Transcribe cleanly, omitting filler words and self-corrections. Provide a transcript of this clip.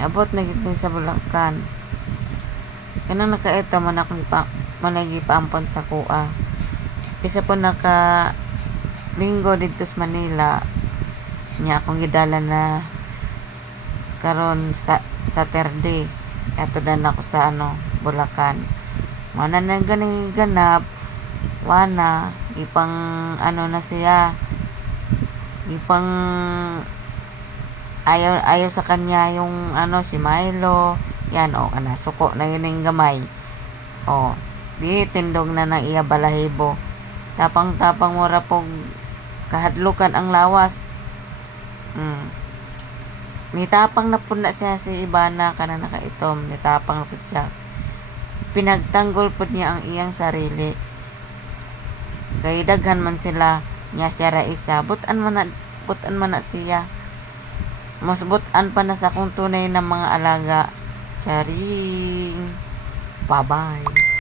Abot na gipin sa Bulacan. Kanang nakaito man akong managipaampon sa kuha. Isa po naka linggo dito sa Manila. Nya akong gidala na karon sa Saturday. Ato dan ako sa Bulacan. Mana na ganing ganap. Wana ipang na siya. Ipang ayaw sa kanya yung si Milo. Yan suko na yun yung gamay. Di tindog na ng iya balahibo. Tapang-tapang mura pong kahadlukan ang lawas. Nitapang na po na siya si Ibana kana nakaitom. Nitapang na po siya. Pinagtanggol po niya ang iyang sarili. Kay daghan man sila niya siya ra isa. Butan man na siya. Mas butan pa na sa kung tunay na mga alaga. Charing. Bye-bye.